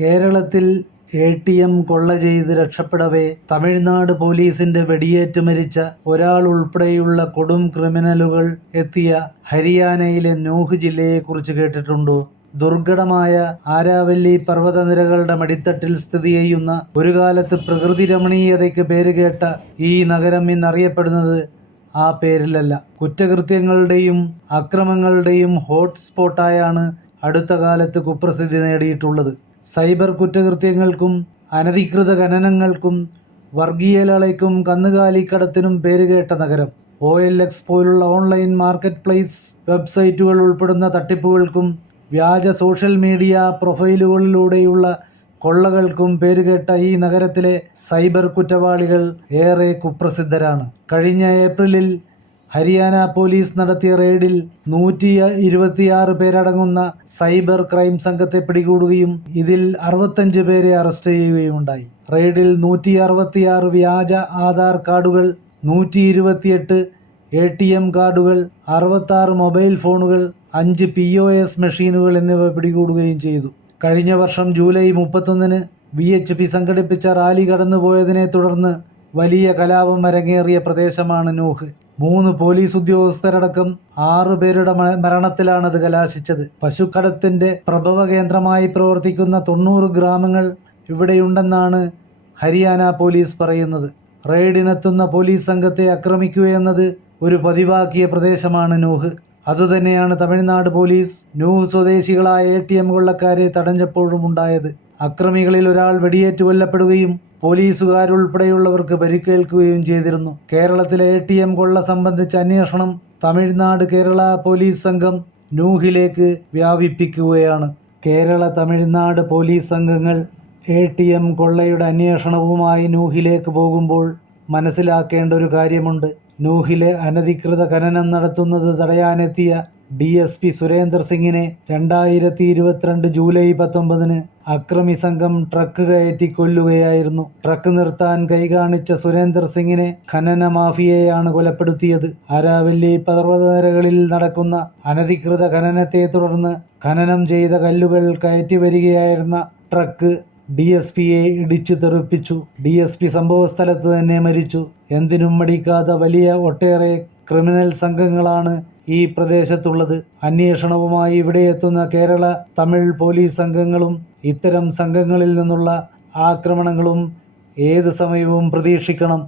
കേരളത്തിൽ ATM കൊള്ള ചെയ്ത് രക്ഷപ്പെടവേ തമിഴ്നാട് പോലീസിന്റെ വെടിയേറ്റ് മരിച്ച ഒരാൾ ഉൾപ്പെടെയുള്ള കൊടും ക്രിമിനലുകൾ എത്തിയ ഹരിയാനയിലെ നൂഹ് ജില്ലയെക്കുറിച്ച് കേട്ടിട്ടുണ്ടോ? ദുർഘടമായ ആരാവല്ലി പർവ്വതനിരകളുടെ മടിത്തട്ടിൽ സ്ഥിതി ചെയ്യുന്ന ഒരു കാലത്ത് പ്രകൃതി രമണീയതയ്ക്ക് പേരുകേട്ട ഈ നഗരം ഇന്നറിയപ്പെടുന്നത് ആ പേരിലല്ല. കുറ്റകൃത്യങ്ങളുടെയും അക്രമങ്ങളുടെയും ഹോട്ട്സ്പോട്ടായാണ് അടുത്ത കാലത്ത് കുപ്രസിദ്ധി നേടിയിട്ടുള്ളത്. സൈബർ കുറ്റകൃത്യങ്ങൾക്കും അനധികൃത ഖനനങ്ങൾക്കും വർഗീയലളയ്ക്കും കന്നുകാലിക്കടത്തിനും പേരുകേട്ട നഗരം. OLX പോലുള്ള ഓൺലൈൻ മാർക്കറ്റ് പ്ലേസ് വെബ്സൈറ്റുകൾ ഉൾപ്പെടുന്ന തട്ടിപ്പുകൾക്കും വ്യാജ സോഷ്യൽ മീഡിയ പ്രൊഫൈലുകളിലൂടെയുള്ള കൊള്ളകൾക്കും പേരുകേട്ട ഈ നഗരത്തിലെ സൈബർ കുറ്റവാളികൾ ഏറെ കുപ്രസിദ്ധരാണ്. കഴിഞ്ഞ ഏപ്രിലിൽ ഹരിയാന പോലീസ് നടത്തിയ റെയ്ഡിൽ 126 പേരടങ്ങുന്ന സൈബർ ക്രൈം സംഘത്തെ പിടികൂടുകയും ഇതിൽ 65 പേരെ അറസ്റ്റ് ചെയ്യുകയുമുണ്ടായി. റെയ്ഡിൽ 166 വ്യാജ ആധാർ കാർഡുകൾ, 128 ATM കാർഡുകൾ, 66 മൊബൈൽ ഫോണുകൾ, 5 POS മെഷീനുകൾ എന്നിവ പിടികൂടുകയും ചെയ്തു. കഴിഞ്ഞ വർഷം ജൂലൈ 31-ന് VHP സംഘടിപ്പിച്ച റാലി കടന്നുപോയതിനെ തുടർന്ന് വലിയ കലാപം അരങ്ങേറിയ പ്രദേശമാണ് നൂഹ്. 3 പോലീസ് ഉദ്യോഗസ്ഥരടക്കം 6 പേരുടെ മരണത്തിലാണത് കലാശിച്ചത്. പശുക്കടത്തിന്റെ പ്രഭവ കേന്ദ്രമായി പ്രവർത്തിക്കുന്ന 90 ഗ്രാമങ്ങൾ ഇവിടെയുണ്ടെന്നാണ് ഹരിയാന പോലീസ് പറയുന്നത്. റെയ്ഡിനെത്തുന്ന പോലീസ് സംഘത്തെ ആക്രമിക്കുകയെന്നത് ഒരു പതിവാക്കിയ പ്രദേശമാണ് നൂഹ്. അതുതന്നെയാണ് തമിഴ്നാട് പോലീസ് നൂഹ് സ്വദേശികളായ ATM കൊള്ളക്കാരെ തടഞ്ഞപ്പോഴും ഉണ്ടായത്. അക്രമികളിൽ ഒരാൾ വെടിയേറ്റ് കൊല്ലപ്പെടുകയും പോലീസുകാരുൾപ്പെടെയുള്ളവർക്ക് പരിക്കേൽക്കുകയും ചെയ്തിരുന്നു. കേരളത്തിലെ ATM കൊള്ള സംബന്ധിച്ച അന്വേഷണം തമിഴ്നാട് കേരള പോലീസ് സംഘം നൂഹിലേക്ക് വ്യാപിപ്പിക്കുകയാണ്. കേരള തമിഴ്നാട് പോലീസ് സംഘങ്ങൾ ATM കൊള്ളയുടെ അന്വേഷണവുമായി നൂഹിലേക്ക് പോകുമ്പോൾ മനസ്സിലാക്കേണ്ട ഒരു കാര്യമുണ്ട്. നൂഹിലെ അനധികൃത ഖനനം നടത്തുന്നത് തടയാനെത്തിയ DSP സുരേന്ദർ സിംഗിനെ 2022 ജൂലൈ 19-ന് അക്രമി സംഘം ട്രക്ക് കയറ്റി കൊല്ലുകയായിരുന്നു. ട്രക്ക് നിർത്താൻ കൈകാണിച്ച സുരേന്ദർ സിംഗിനെ ഖനന മാഫിയയാണ് കൊലപ്പെടുത്തിയത്. ആരാവല്ലി പർവ്വതനിരകളിൽ നടക്കുന്ന അനധികൃത ഖനനത്തെ തുടർന്ന് ഖനനം ചെയ്ത കല്ലുകൾ കയറ്റി വരികയായിരുന്ന ട്രക്ക് DSPയെ ഇടിച്ചു തെറിപ്പിച്ചു. DSP സംഭവസ്ഥലത്ത് തന്നെ മരിച്ചു. എന്തിനും മടിക്കാതെ വലിയ ഒട്ടേറെ ക്രിമിനൽ സംഘങ്ങളാണ് ഈ പ്രദേശത്തുള്ളത്. അന്വേഷണവുമായി ഇവിടെ എത്തുന്ന കേരള തമിഴ് പോലീസ് സംഘങ്ങളും ഇത്തരം സംഘങ്ങളിൽ നിന്നുള്ള ആക്രമണങ്ങളും ഏത് സമയവും പ്രതീക്ഷിക്കണം.